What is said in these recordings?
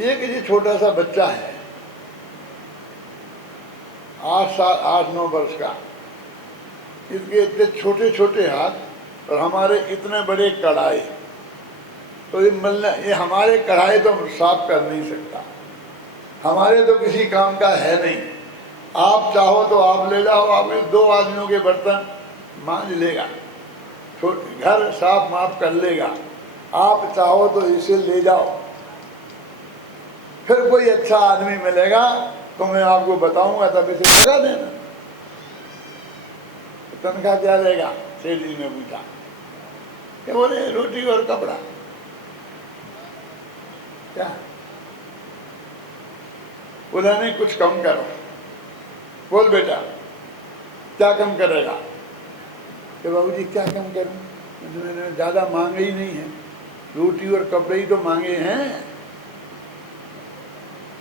एक ये छोटा सा बच्चा है 8-9 वर्ष का, इसके इतने छोटे छोटे हाथ और हमारे इतने बड़े कढ़ाई, तो ये हमारे कढ़ाई तो साफ कर नहीं सकता, हमारे तो किसी काम का है नहीं। आप चाहो तो आप ले जाओ, आप 2 आदमियों के बर्तन मांज लेगा, घर साफ माफ कर लेगा। आप चाहो तो इसे ले जाओ, फिर कोई अच्छा आदमी मिलेगा तो मैं आपको बताऊंगा, तब इसे लगा देना। तनख्वाह क्या लेगा? सेठ जी ने पूछा। क्या बोले? रोटी और कपड़ा। क्या बोला? नहीं, कुछ कम करो। बोल बेटा, क्या कम करेगा? कि बाबूजी क्या कम करूं, मैंने ज़्यादा मांगे ही नहीं है, रोटी और कपड़े ही तो मांगे हैं।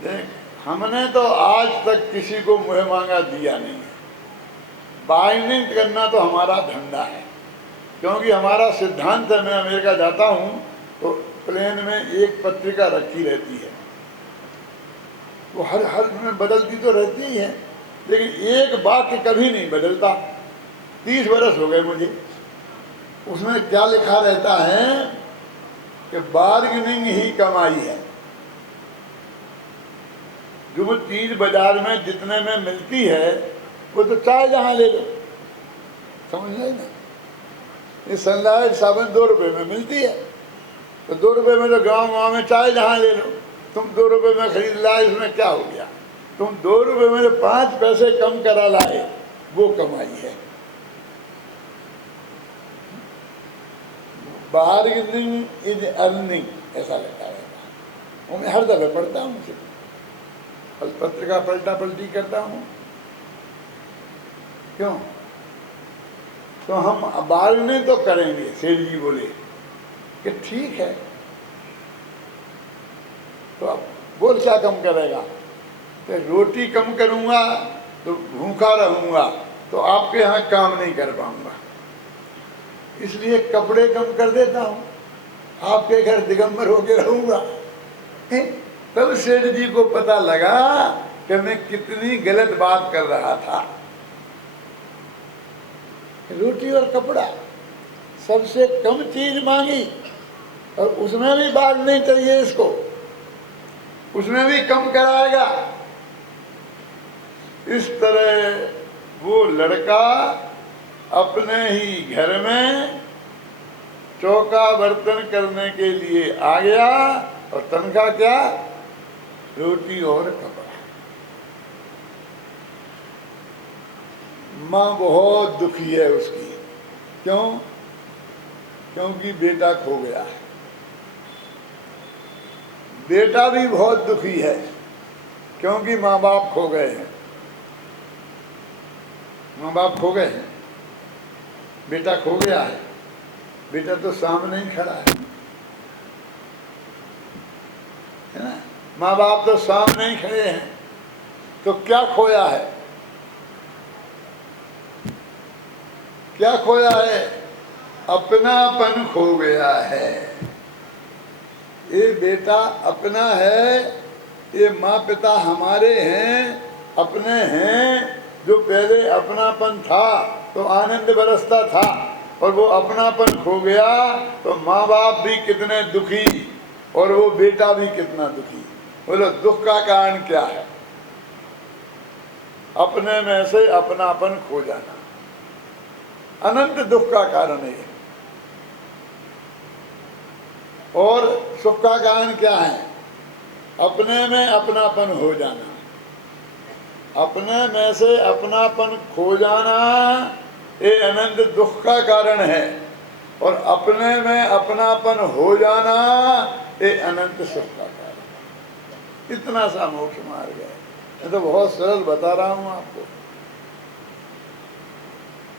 देख, हमने तो आज तक किसी को मुँह मांगा दिया नहीं है। बार्गेनिंग करना तो हमारा धंधा है, क्योंकि हमारा सिद्धांत है। मैं अमेरिका जाता हूँ तो प्लेन में एक पत्रिका रखी रहती है, वो हर में बदलती तो रहती ही है, लेकिन एक वाक्य कभी नहीं बदलता। 30 वर्ष हो गए मुझे। उसमें क्या लिखा रहता है कि बार्गेनिंग ही कमाई है। जो चीज बाजार में जितने में मिलती है वो तो चाहे जहां ले लो, समझ रहे ना? ये सनलाइट साबुन 2 रुपए में मिलती है, तो 2 रुपए में तो गांव में चाहे जहां ले लो। तुम 2 रुपए में खरीद लाए, इसमें क्या हो गया? तुम 2 रुपए में जो 5 पैसे कम करा लाए, वो कमाई है। बार्गेनिंग इज अर्निंग, ऐसा लिखा रहता है। वो मैं हर दफे पढ़ता हूँ, पत्रिका पलटा पलटी करता हूँ। क्यों? तो हम बार्गेनिंग तो करेंगे। सेठ जी बोले कि ठीक है, तो अब बोल क्या कम करेगा? तो रोटी कम करूँगा तो भूखा रहूँगा, तो आपके यहाँ काम नहीं कर पाऊँगा, इसलिए कपड़े कम कर देता हूँ, आपके घर दिगंबर होके रहूँगा। तब सेठ जी को पता लगा कि मैं कितनी गलत बात कर रहा था। रोटी और कपड़ा सबसे कम चीज मांगी, और उसमें भी बात नहीं चाहिए इसको, उसमें भी कम कराएगा। इस तरह वो लड़का अपने ही घर में चौका बर्तन करने के लिए आ गया, और तनख्वाह क्या? रोटी और कपड़ा। माँ बहुत दुखी है उसकी। क्यों? क्योंकि बेटा खो गया है। बेटा भी बहुत दुखी है, क्योंकि माँ बाप खो गए हैं। माँ बाप खो गए हैं, बेटा खो गया है। बेटा तो सामने ही खड़ा है ना? माँ बाप तो सामने ही खड़े हैं, तो क्या खोया है? क्या खोया है? अपनापन खो गया है। ये बेटा अपना है, ये माँ पिता हमारे हैं, अपने हैं। जो पहले अपनापन था तो आनंद बरसता था, और वो अपनापन खो गया तो माँ बाप भी कितने दुखी, और वो बेटा भी कितना दुखी। बोलो, दुख का कारण क्या है? अपने में से अपनापन खो जाना अनंत दुख का कारण है। और सुख का कारण क्या है? अपने में अपनापन हो जाना। अपने में से अपनापन खो जाना ये अनंत दुख का कारण है, और अपने में अपनापन हो जाना ये अनंत सुख का कारण। इतना सा मोक्ष मार्ग है। मैं तो बहुत सरल बता रहा हूँ आपको।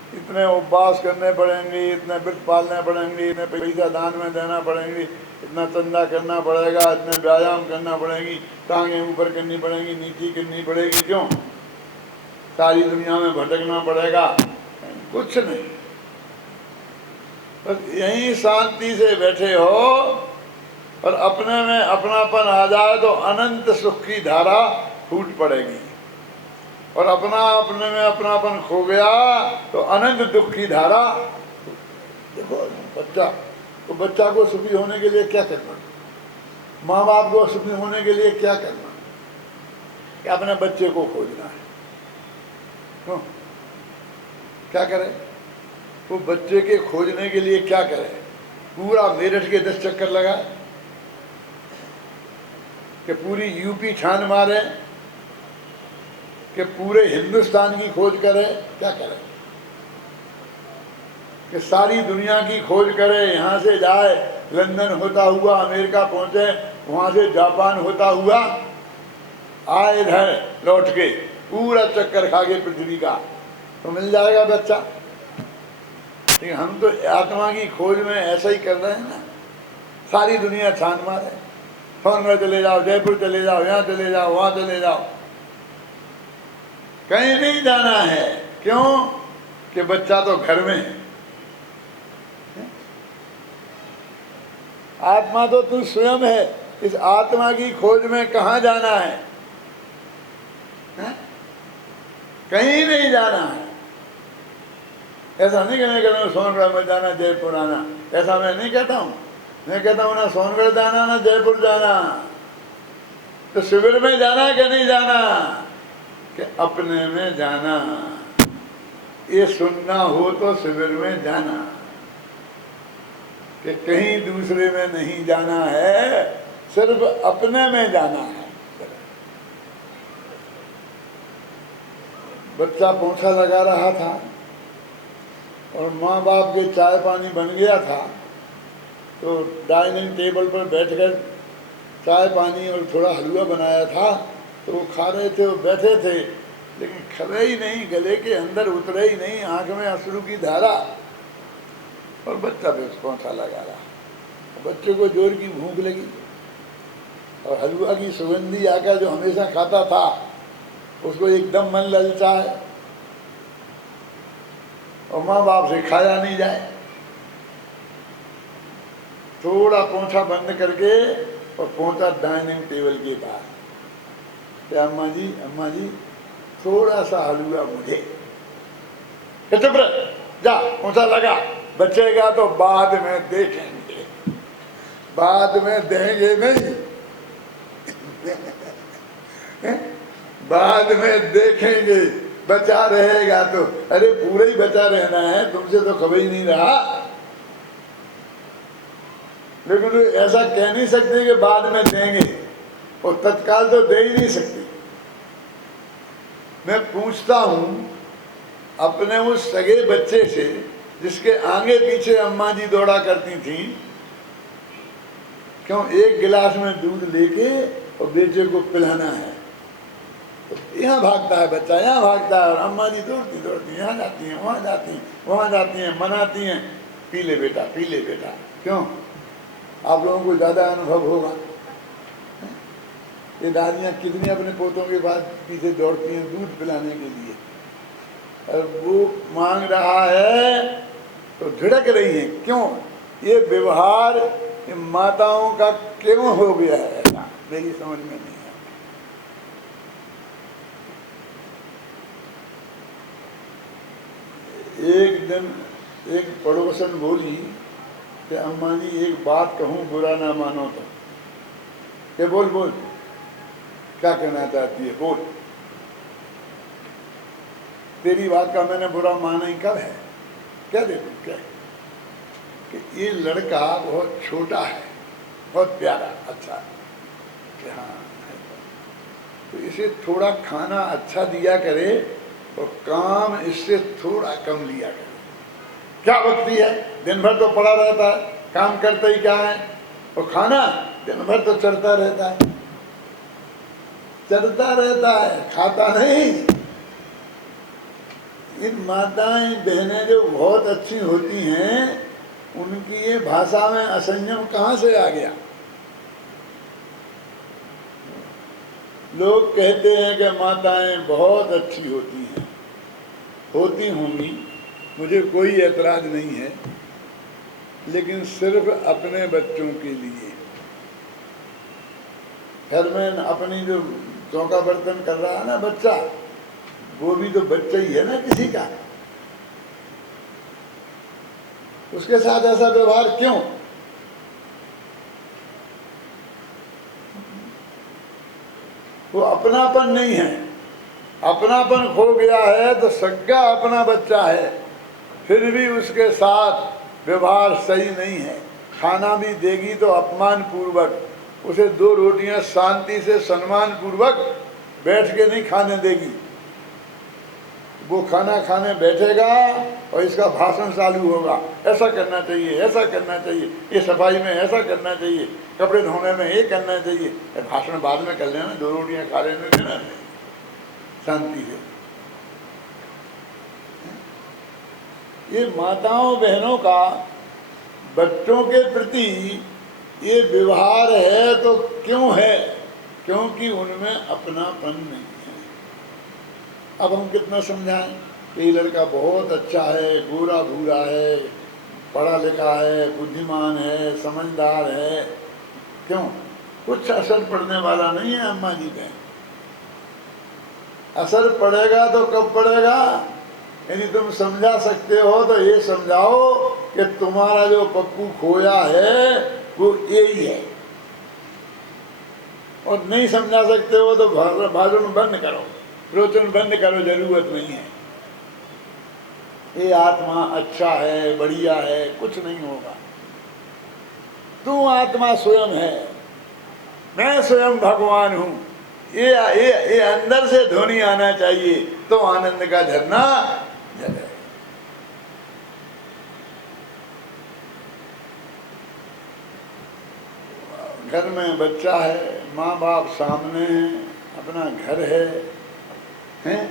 इतने उपवास करने पड़ेंगे, इतने व्रत पालने पड़ेंगे, इतने पैसा दान में देना पड़ेंगे, इतना चंदा करना पड़ेगा, इतने व्यायाम करना पड़ेंगी, टांगें ऊपर करनी पड़ेंगी, नीचे करनी पड़ेगी। क्यों? सारी दुनिया में भटकना पड़ेगा? कुछ नहीं, बस यहीं शांति से बैठे हो और अपने में अपनापन आ जाए तो अनंत सुख की धारा फूट पड़ेगी, और अपने में अपनापन खो गया तो अनंत दुख की धारा। देखो बच्चा को सुखी होने के लिए क्या करना, माँ बाप को सुखी होने के लिए क्या करना, कि अपने बच्चे को खोजना है। क्यों? क्या करे वो बच्चे के खोजने के लिए? क्या करे? पूरा मेरठ के 10 चक्कर लगाए, कि पूरी यूपी छान मारे, कि पूरे हिंदुस्तान की खोज करे? क्या करे? कि सारी दुनिया की खोज करे, यहाँ से जाए लंदन होता हुआ अमेरिका पहुंचे, वहाँ से जापान होता हुआ आए इधर लौट के पूरा चक्कर खा के पृथ्वी का, तो मिल जाएगा बच्चा। लेकिन हम तो आत्मा की खोज में ऐसा ही कर रहे हैं ना, सारी दुनिया छान मारे, फोन में चले जाओ, जयपुर चले जाओ, यहाँ चले जाओ, वहाँ चले जाओ, कहीं नहीं जाना है। क्यों? कि बच्चा तो घर में है। आत्मा तो तू स्वयं है, इस आत्मा की खोज में कहाँ जाना है? कहीं नहीं जाना है। ऐसा नहीं कहने कहना सोनगढ़ में जाना, जयपुर आना, ऐसा मैं नहीं कहता हूँ। मैं कहता हूँ ना सोनगढ़ जाना ना जयपुर जाना, तो शिविर में जाना कि नहीं जाना, कि अपने में जाना। ये सुनना हो तो शिविर में जाना, कि कहीं दूसरे में नहीं जाना है, सिर्फ अपने में जाना है। बच्चा पोंछा लगा रहा था और माँ बाप के चाय पानी बन गया था, तो डाइनिंग टेबल पर बैठकर चाय पानी और थोड़ा हलवा बनाया था, तो वो खा रहे थे, वो बैठे थे, लेकिन खबे ही नहीं, गले के अंदर उतरे ही नहीं, आंख में अश्रु की धारा, और बच्चा भी पोंछा लगा रहा। बच्चे को जोर की भूख लगी और हलवा की सुगंधी आकर जो हमेशा खाता था उसको एकदम मन ललचा है, और माँ बाप से खाया नहीं जाए। थोड़ा पोंछा बंद करके और पहुंचा डाइनिंग टेबल के पास, क्या अम्मा जी थोड़ा सा हलवा मुझे। चुप रह, जा पोंछा लगा, बचेगा तो बाद में देखेंगे, बाद में देंगे नहीं बाद में देखेंगे, बचा रहेगा तो। अरे पूरा ही बचा रहना है, तुमसे तो खबर ही नहीं रहा। लेकिन तो ऐसा कह नहीं सकते कि बाद में देंगे, और तत्काल तो दे ही नहीं सकते। मैं पूछता हूं अपने उस सगे बच्चे से जिसके आगे पीछे अम्मा जी दौड़ा करती थी, क्यों एक गिलास में दूध लेके और बेटे को पिलाना है, तो यहाँ भागता है बच्चा, यहाँ भागता है, और अम्मा जी दौड़ती दौड़ती यहाँ जाती हैं, वहाँ जाती हैं, वहाँ जाती हैं, मनाती हैं, पी ले बेटा, पी ले बेटा। क्यों? आप लोगों को ज़्यादा अनुभव होगा। ये दादियाँ कितनी अपने पोतों के पास पीछे दौड़ती हैं दूध पिलाने के लिए, और वो मांग रहा है तो झिड़क रही है। क्यों? ये व्यवहार ये माताओं का क्यों हो गया है, मेरी समझ में नहीं आता। एक दिन एक पड़ोसन बोली कि अम्मा जी एक बात कहूँ, बुरा ना मानो तो। ये बोल क्या कहना चाहती है, बोल। तेरी बात का मैंने बुरा माना ही कब है? क्या देखो क्या कि ये लड़का बहुत छोटा है, बहुत प्यारा, अच्छा, कि हाँ, तो इसे थोड़ा खाना अच्छा दिया करे और काम इससे थोड़ा कम लिया करे। क्या वक्ती है, दिन भर तो पड़ा रहता है, काम करता ही क्या है, और खाना दिन भर तो चढ़ता रहता है, खाता नहीं। इन माताएं बहनें जो बहुत अच्छी होती हैं, उनकी ये भाषा में असंयम कहाँ से आ गया? लोग कहते हैं कि माताएं बहुत अच्छी होती हैं, होती होंगी, मुझे कोई एतराज़ नहीं है, लेकिन सिर्फ अपने बच्चों के लिए। घर में अपनी जो चौका बर्तन कर रहा है ना बच्चा, वो भी तो बच्चा ही है ना किसी का। उसके साथ ऐसा व्यवहार क्यों? वो अपनापन नहीं है। अपनापन खो गया है तो सगा अपना बच्चा है, फिर भी उसके साथ व्यवहार सही नहीं है। खाना भी देगी तो अपमान पूर्वक, उसे 2 रोटियां शांति से सम्मान पूर्वक बैठ के नहीं खाने देगी। वो खाना खाने बैठेगा और इसका भाषण चालू होगा, ऐसा करना चाहिए, ऐसा करना चाहिए, ये सफाई में ऐसा करना चाहिए, कपड़े धोने में ये करना चाहिए। भाषण बाद में कर लेना, 2 रोटियां खा लेने देना शांति से। ये माताओं बहनों का बच्चों के प्रति ये व्यवहार है तो क्यों है? क्योंकि उनमें अपनापन नहीं है। अब हम कितना समझाएं कि ये लड़का बहुत अच्छा है, गोरा भूरा है, पढ़ा लिखा है, बुद्धिमान है, समझदार है, क्यों? कुछ असर पड़ने वाला नहीं है अम्मा जी पे। असर पड़ेगा तो कब पड़ेगा? यदि तुम समझा सकते हो तो ये समझाओ कि तुम्हारा जो पप्पू खोया है वो यही है, और नहीं समझा सकते हो तो भाषण बंद करो, प्रवचन बंद करो, जरूरत नहीं है। ये आत्मा अच्छा है, बढ़िया है, कुछ नहीं होगा। तू आत्मा स्वयं है, मैं स्वयं भगवान हूं, ये अंदर से ध्वनि आना चाहिए तो आनंद का झरना झरे। घर में बच्चा है, माँ बाप सामने हैं, अपना घर है, हैं?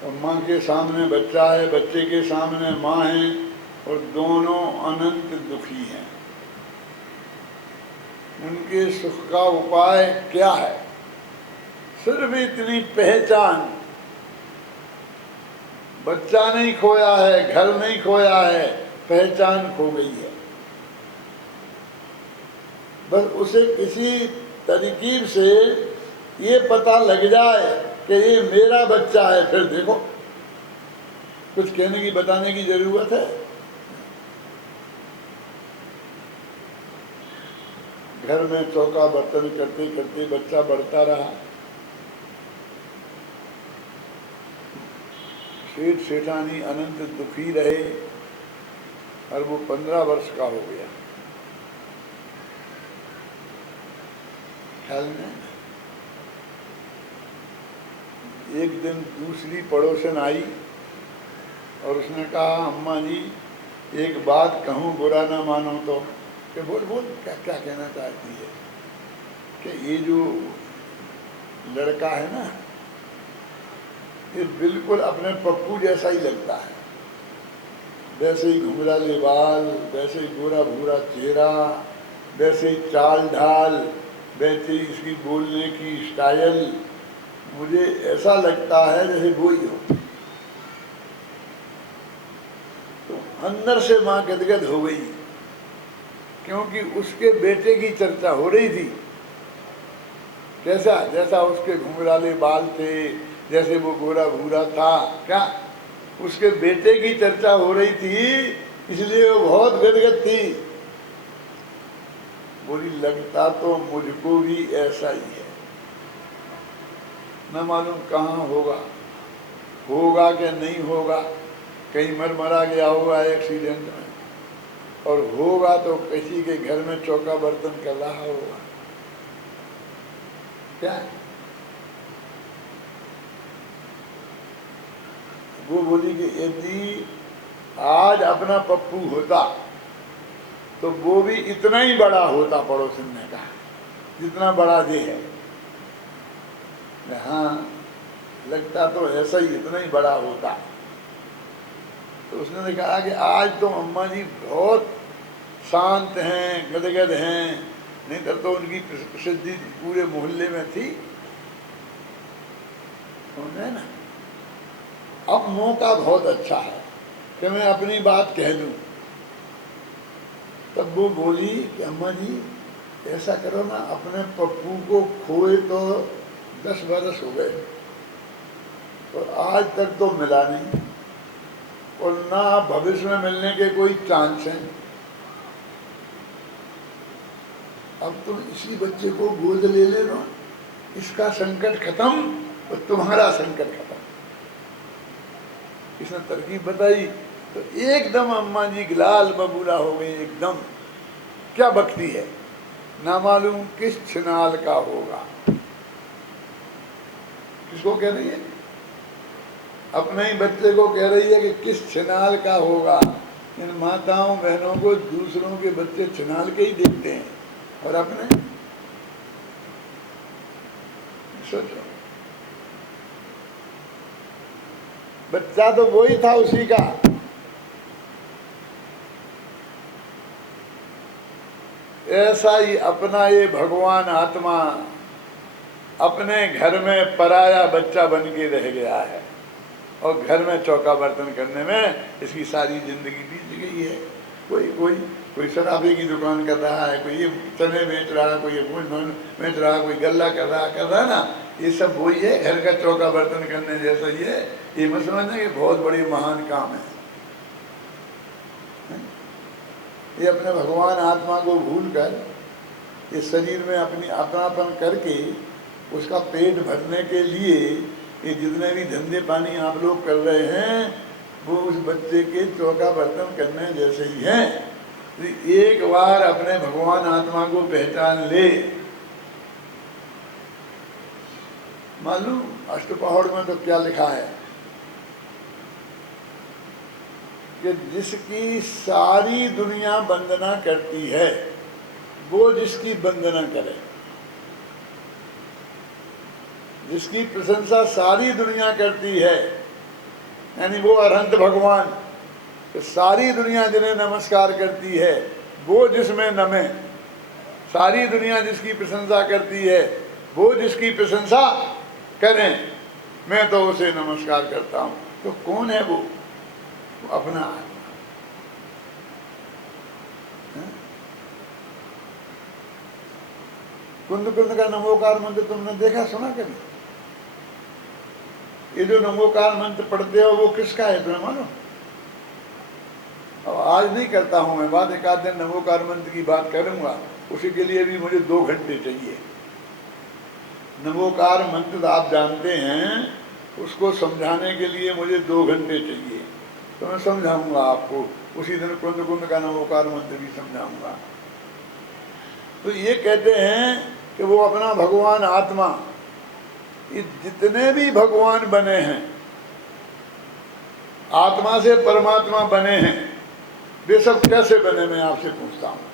तो माँ के सामने बच्चा है, बच्चे के सामने माँ है, और दोनों अनंत दुखी हैं। उनके सुख का उपाय क्या है? सिर्फ इतनी पहचान। बच्चा नहीं खोया है, घर नहीं खोया है, पहचान खो गई है। बस उसे किसी तरकीब से ये पता लग जाए कि ये मेरा बच्चा है, फिर देखो कुछ कहने की बताने की जरूरत है। घर में चौका बर्तन करते करते बच्चा बढ़ता रहा, सेठ सेठानी अनंत दुखी रहे, और वो 15 वर्ष का हो गया। ख्याल में एक दिन दूसरी पड़ोसन आई और उसने कहा, अम्मा जी एक बात कहूँ, बुरा ना मानो तो। कि बोल बोल, क्या क्या कहना चाहती है? कि ये जो लड़का है ना, ये बिल्कुल अपने पप्पू जैसा ही लगता है। वैसे ही घुंघराले बाल, वैसे ही गोरा भूरा चेहरा, वैसे ही चाल ढाल, वैसे ही इसकी बोलने की स्टाइल, मुझे ऐसा लगता है जैसे वो ही हो। तो अंदर से माँ गदगद हो गई, क्योंकि उसके बेटे की चर्चा हो रही थी। कैसा? जैसा उसके घुंघराले बाल थे, जैसे वो गोरा भूरा था, क्या उसके बेटे की चर्चा हो रही थी, इसलिए वो बहुत गदगद थी। बोली, लगता तो मुझको भी ऐसा ही है, न मालूम कहाँ होगा, होगा कि नहीं होगा, कहीं मर मरा गया होगा एक्सीडेंट में, और होगा तो किसी के घर में चौका बर्तन कर रहा होगा। क्या वो बोली कि यदि आज अपना पप्पू होता तो वो भी इतना ही बड़ा होता, पड़ोसन ने कहा, जितना बड़ा ये है। हाँ, लगता तो ऐसा ही, इतना ही बड़ा होता। तो उसने कहा कि आज तो अम्मा जी बहुत शांत हैं, गदगद हैं, नहीं तो उनकी प्रसिद्धि पूरे मोहल्ले में थी। समझे ना? अब मौका बहुत अच्छा है कि मैं अपनी बात कह दूं। तब वो बोली कि अम्मा जी ऐसा करो ना, अपने पप्पू को खोए तो 10 बरस हो गए और आज तक तो मिला नहीं, और ना भविष्य में मिलने के कोई चांस हैं। अब तुम इसी बच्चे को गोद ले लो, इसका संकट खत्म और तुम्हारा संकट खत्म। इसने तरकीब बताई तो एकदम अम्मा जी लाल बबूला हो गई एकदम। क्या भक्ति है, ना मालूम किस छिनाल का होगा। किसको कह रही है? अपने ही बच्चे को कह रही है कि किस छिनाल का होगा। इन माताओं बहनों को दूसरों के बच्चे छिनाल के ही देखते हैं, और अपने सोचो, बच्चा तो वही था उसी का। ऐसा ही अपना ये भगवान आत्मा अपने घर में पराया बच्चा बन के रह गया है, और घर में चौका बर्तन करने में इसकी सारी जिंदगी बीत गई है। कोई शराबे की दुकान कर रहा है, कोई ये चने बेच रहा है, कोई ये भूल बेच रहा है, कोई गल्ला कर रहा ना। ये सब वही है, घर का चौका बर्तन करने जैसा ही है। ये मत समझना कि बहुत बड़ी महान काम है। ये अपने भगवान आत्मा को भूलकर इस शरीर में अपनी अपनापन करके उसका पेट भरने के लिए ये जितने भी धंधे पानी आप लोग कर रहे हैं, वो उस बच्चे के चौका बर्तन करने जैसे ही हैं। एक बार अपने भगवान आत्मा को पहचान ले। मालूम अष्टपहड़ में तो क्या लिखा है कि जिसकी सारी दुनिया वंदना करती है वो जिसकी वंदना करे, जिसकी प्रशंसा सारी दुनिया करती है, यानी वो अरहंत भगवान, तो सारी दुनिया जिन्हें नमस्कार करती है वो जिसमें नमे। सारी दुनिया जिसकी प्रशंसा करती है वो जिसकी प्रशंसा करें, मैं तो उसे नमस्कार करता हूँ। तो कौन है वो अपना आत्मा। कुंद कुंद का नमोकार मंत्र तुमने देखा सुना कभी? ये जो नमोकार मंत्र पढ़ते हो वो किसका है तुम्हें मालूम? अब आज नहीं करता हूं मैं बात, एक आध दिन नमोकार मंत्र की बात करूंगा, उसी के लिए भी मुझे 2 घंटे चाहिए। नमोकार मंत्र आप जानते हैं, उसको समझाने के लिए मुझे 2 घंटे चाहिए, तो मैं समझाऊंगा आपको। उसी दिन कुंद कुंद का नमोकार मंत्र भी समझाऊंगा। तो ये कहते हैं कि वो अपना भगवान आत्मा, ये जितने भी भगवान बने हैं, आत्मा से परमात्मा बने हैं, वे सब कैसे बने मैं आपसे पूछता हूं।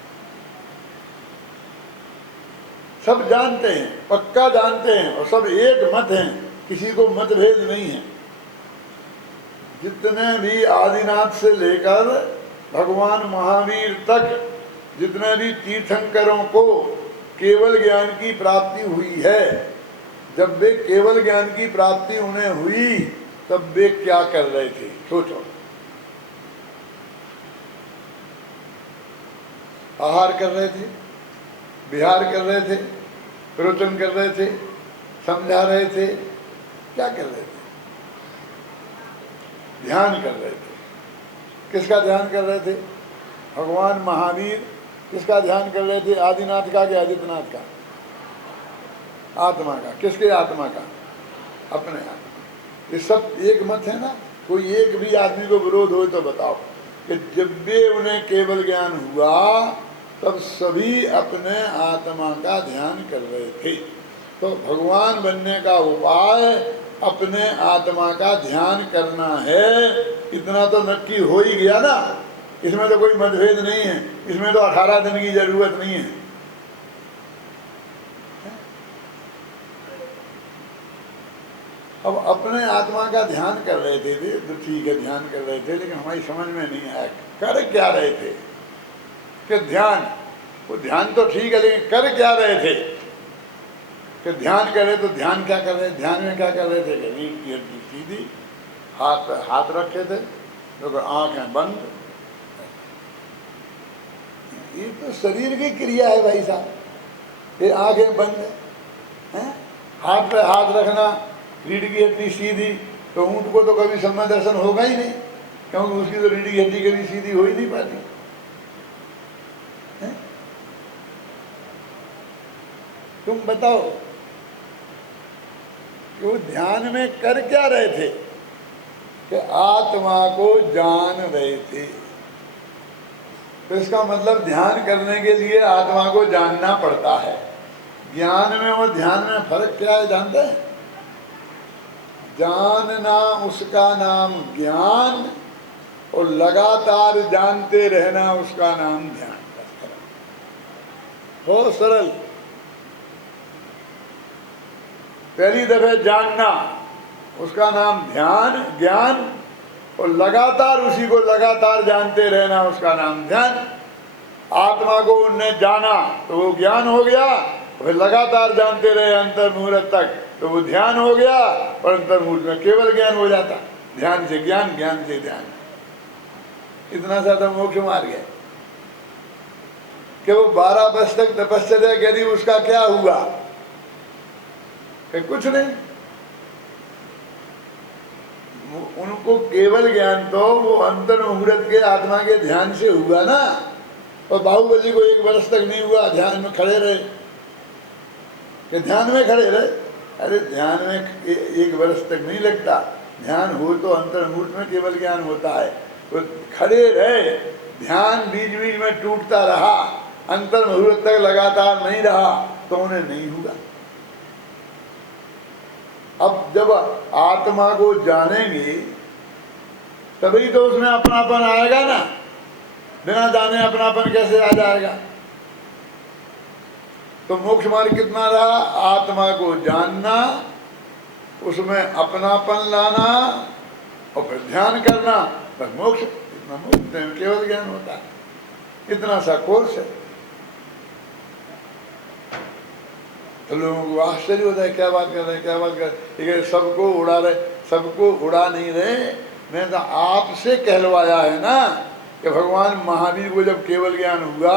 सब जानते हैं, पक्का जानते हैं, और सब एक मत हैं, किसी को मतभेद नहीं है। जितने भी आदिनाथ से लेकर भगवान महावीर तक जितने भी तीर्थंकरों को केवल ज्ञान की प्राप्ति हुई है, जब वे केवल ज्ञान की प्राप्ति उन्हें हुई तब वे क्या कर रहे थे? सोचो। आहार कर रहे थे, विहार कर रहे थे, प्रवचन कर रहे थे, समझा रहे थे, क्या कर रहे थे? ध्यान कर रहे थे। किसका ध्यान कर रहे थे? भगवान महावीर किसका ध्यान कर रहे थे? आदिनाथ का कि आदित्यनाथ का? आत्मा का। किसके आत्मा का? अपने आत्मा। ये सब एक मत है ना। कोई एक भी आदमी को विरोध हो तो बताओ कि जब भी उन्हें केवल ज्ञान हुआ तब सभी अपने आत्मा का ध्यान कर रहे थे। तो भगवान बनने का उपाय अपने आत्मा का ध्यान करना है। इतना तो नक्की हो ही गया ना, इसमें तो कोई मतभेद नहीं है, इसमें तो 18 दिन की जरूरत नहीं है। अब अपने आत्मा का ध्यान कर रहे थे तो ठीक है, ध्यान कर रहे थे, लेकिन हमारी समझ में नहीं आया कर क्या रहे थे। कि ध्यान, वो ध्यान तो ठीक है, लेकिन कर क्या रहे थे? कि ध्यान करे तो ध्यान क्या कर रहे? ध्यान में क्या कर रहे थे? रीढ़ की सीधी, हाथ रखे थे, तो आंखें बंद। ये तो शरीर की क्रिया है भाई साहब। फिर आंखें बंद हैं, हाथ पे हाथ रखना, रीढ़ की हड्डी सीधी, तो ऊँट को तो कभी समय दर्शन होगा ही नहीं, क्योंकि उसकी तो रीढ़ की हड्डी कभी सीधी हो ही नहीं पाती है? तुम बताओ कि वो ध्यान में कर क्या रहे थे कि आत्मा को जान रहे थे। तो इसका मतलब ध्यान करने के लिए आत्मा को जानना पड़ता है। ज्ञान में और ध्यान में फर्क क्या है जानते हैं? जानना उसका नाम ज्ञान, और लगातार जानते रहना उसका नाम ध्यान। बहुत सरल। पहली दफे जानना उसका नाम ध्यान, ज्ञान, और लगातार उसी को लगातार जानते रहना उसका नाम ध्यान। आत्मा को उनने जाना तो वो ज्ञान हो गया, फिर लगातार जानते रहे अंतर मुहूर्त तक तो वो ध्यान हो गया, और अंतर मुहूर्त में केवल ज्ञान हो जाता। ध्यान से ज्ञान, ज्ञान से ध्यान, इतना सा मोक्ष मार्ग है कि वो 12 वर्ष तक तपस्या करी, उसका क्या हुआ कि कुछ नहीं। उनको केवल ज्ञान तो वो अंतर मुहूर्त के आत्मा के ध्यान से हुआ ना। और बाहुबली को 1 वर्ष तक नहीं हुआ, ध्यान में खड़े रहे कि ध्यान में खड़े रहे। अरे ध्यान में 1 वर्ष तक नहीं लगता, ध्यान हो तो अंतर मुहूर्त में केवल ज्ञान होता है। तो खड़े रहे, ध्यान बीच बीच में टूटता रहा, अंतर मुहूर्त तक लगातार नहीं रहा, तो उन्हें नहीं हुआ। अब जब आत्मा को जानेंगे तभी तो उसमें अपनापन आएगा ना। बिना जाने अपनापन कैसे आ जाएगा? तो मोक्ष मार्ग कितना रहा? आत्मा को जानना, उसमें अपनापन लाना और फिर ध्यान करना, बस मोक्ष। इतना मोक्ष में केवल ज्ञान होता है, इतना सा कोर्स है। तो लोगों को आश्चर्य होता है, क्या बात कर रहे हैं, क्या बात कर रहे हैं, सबको उड़ा रहे। सबको उड़ा नहीं रहे, मैं तो आपसे कहलवाया है ना कि भगवान महावीर को जब केवल ज्ञान हुआ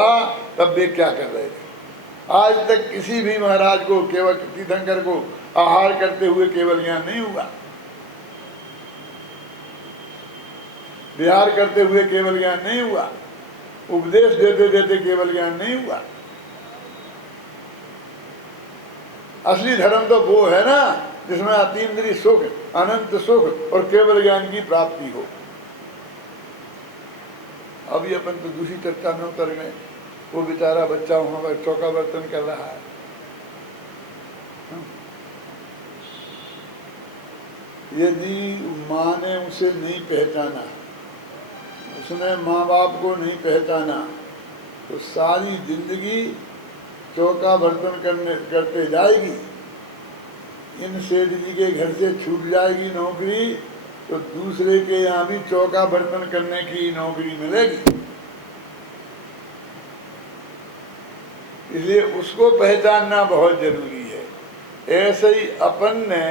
तब वे क्या कर रहे थे। आज तक किसी भी महाराज को, केवल तीर्थंकर को आहार करते हुए केवल ज्ञान नहीं हुआ, विहार करते हुए केवल ज्ञान नहीं हुआ, उपदेश देते देते केवल ज्ञान नहीं हुआ। असली धर्म तो वो है ना जिसमें अतीन्द्रिय सुख, अनंत सुख और केवल ज्ञान की प्राप्ति हो। अभी अपन तो दूसरी चर्चा में उतर गए। वो बेचारा बच्चा वहां पर चौका बर्तन कर रहा है। यदि माँ ने उसे नहीं पहचाना, उसने माँ बाप को नहीं पहचाना, तो सारी जिंदगी चौका बर्तन करते जाएगी। इन सेठ जी के घर से छूट जाएगी नौकरी तो दूसरे के यहाँ भी चौका बर्तन करने की नौकरी मिलेगी। इसलिए उसको पहचानना बहुत जरूरी है। ऐसे ही अपन ने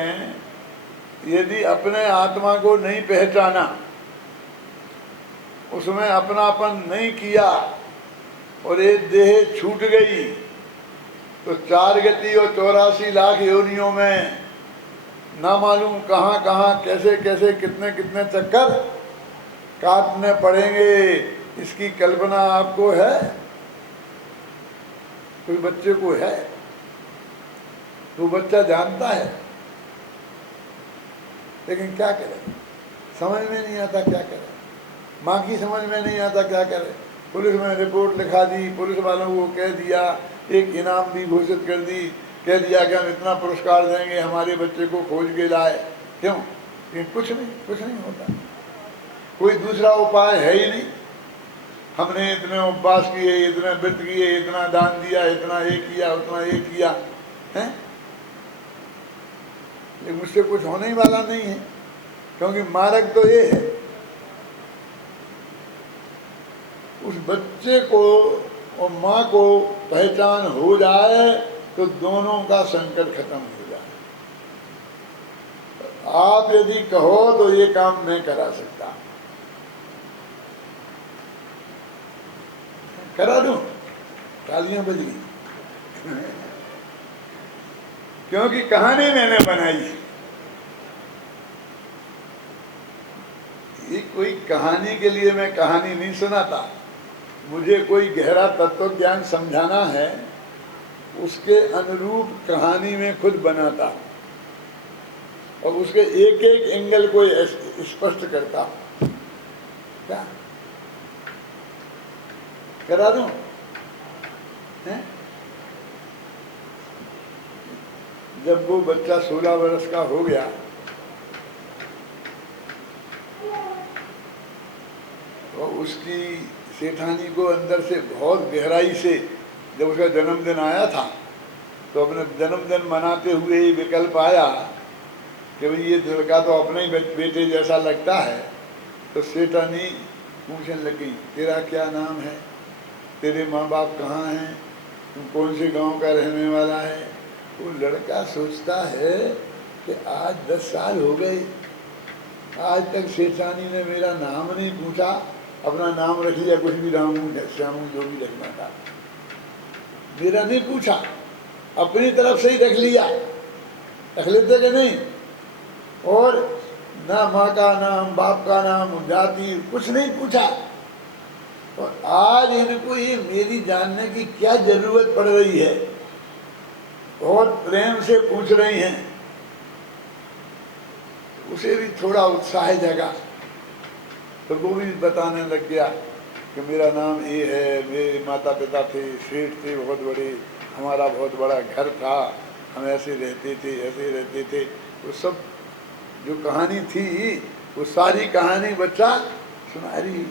यदि अपने आत्मा को नहीं पहचाना, उसमें अपनापन नहीं किया और ये देह छूट गई, तो 4 गति और 84 लाख योनियों में ना मालूम कहाँ कहाँ कैसे कैसे कितने कितने चक्कर काटने पड़ेंगे। इसकी कल्पना आपको है? कोई बच्चे को है? वो बच्चा जानता है, लेकिन क्या करे, समझ में नहीं आता क्या करे। माँ की समझ में नहीं आता क्या करे। पुलिस में रिपोर्ट लिखा दी, पुलिस वालों को कह दिया, एक इनाम भी घोषित कर दी, कह दिया कि हम इतना पुरस्कार देंगे हमारे बच्चे को खोज के लाए। क्यों? ये कुछ नहीं होता। कोई दूसरा उपाय है ही नहीं। हमने इतने उपवास किए, इतने व्रत किए, इतना दान दिया, इतना ये किया, उतना ये किया है, लेकिन मुझसे कुछ होने ही वाला नहीं है, क्योंकि मार्ग तो ये है। उस बच्चे को और माँ को पहचान हो जाए तो दोनों का संकट खत्म हो जाए। आप यदि कहो तो ये काम मैं करा सकता, करा दूं, तालियां बज गई। क्योंकि कहानी मैंने बनाई है। ये कोई कहानी के लिए मैं कहानी नहीं सुनाता। मुझे कोई गहरा तत्व ज्ञान समझाना है, उसके अनुरूप कहानी में खुद बनाता हूँ और उसके एक एक एंगल को स्पष्ट करता हूँ। क्या करा दूं? जब वो बच्चा 16 वर्ष का हो गया तो उसकी सेठानी को अंदर से बहुत गहराई से, जब उसका जन्मदिन आया था तो अपने जन्मदिन मनाते हुए ये विकल्प आया कि भाई ये लड़का तो अपने ही बेटे जैसा लगता है। तो सेठानी पूछने लगी, तेरा क्या नाम है, तेरे माँ बाप कहाँ हैं, तुम कौन से गांव का रहने वाला है। वो लड़का सोचता है कि आज 10 साल हो गए, आज तक सेठानी ने मेरा नाम नहीं पूछा, अपना नाम रख लिया, कुछ भी रामू श्यामू जो भी रखना था, मेरा नहीं पूछा, अपनी तरफ से ही रख लिया। रख लेते कि नहीं? और ना माँ का नाम, बाप का नाम, जाति कुछ नहीं पूछा। और आज इनको ये मेरी जानने की क्या जरूरत पड़ रही है, बहुत प्रेम से पूछ रही हैं। उसे भी थोड़ा उत्साह जगा तो वो भी बताने लग गया कि मेरा नाम ये है, मेरे माता पिता थे, सेठ थे बहुत बड़े, हमारा बहुत बड़ा घर था, हम ऐसे रहते थे, ऐसे रहते थे। वो सब जो कहानी थी वो सारी कहानी बच्चा सुना रही।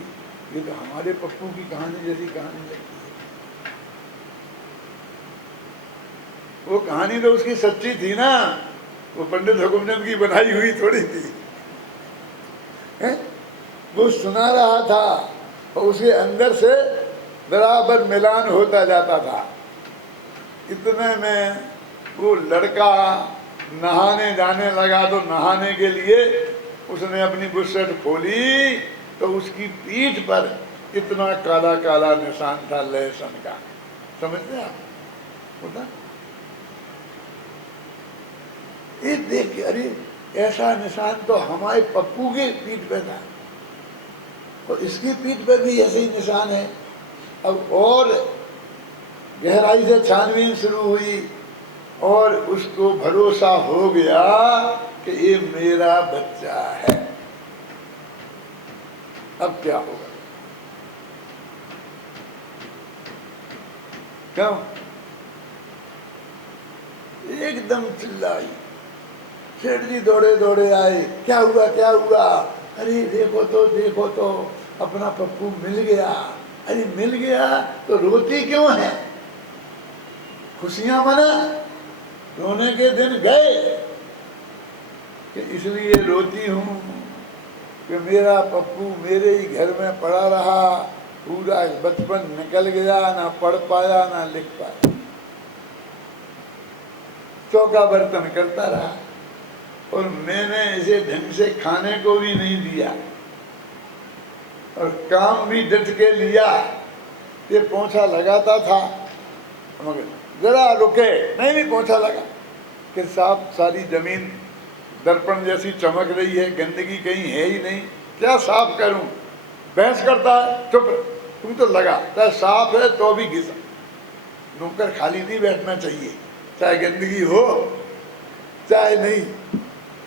ये तो हमारे पप्पू की कहानी जैसी कहानी लगती है। वो कहानी तो उसकी सच्ची थी ना, वो पंडित हुकुमचंद की बनाई हुई थोड़ी थी। है? वो सुना रहा था और उसके अंदर से बराबर मिलान होता जाता था। इतने में वो लड़का नहाने जाने लगा तो नहाने के लिए उसने अपनी बुशर्ट खोली तो उसकी पीठ पर इतना काला काला निशान था लहसुन का। समझते आप? होता ये देख के, अरे ऐसा निशान तो हमारे पप्पू के पीठ पे था, तो इसकी पीठ पे भी ऐसे ही निशान है। अब और गहराई से छानबीन शुरू हुई और उसको भरोसा हो गया कि ये मेरा बच्चा है। अब क्या होगा? क्यों? एकदम चिल्लाई। सेठ जी दौड़े दौड़े आए, क्या हुआ क्या हुआ? अरे देखो तो अपना पप्पू मिल गया। अरे मिल गया तो रोती क्यों है? खुशियां मना, रोने के दिन गए कि इसलिए रोती हूँ कि मेरा पप्पू मेरे ही घर में पड़ा रहा, पूरा बचपन निकल गया, ना पढ़ पाया ना लिख पाया, चौका बर्तन करता रहा और मैंने इसे ढंग से खाने को भी नहीं दिया और काम भी डट के लिया। ये पोंछा लगाता था मगर जरा रुके, नहीं पोंछा लगा कि साहब सारी जमीन दर्पण जैसी चमक रही है, गंदगी कहीं है ही नहीं, क्या साफ करूं? बहस करता है, चुप तुम तो लगा, चाहे साफ है तो भी घिसा। नौकर खाली नहीं बैठना चाहिए, चाहे गंदगी हो चाहे नहीं।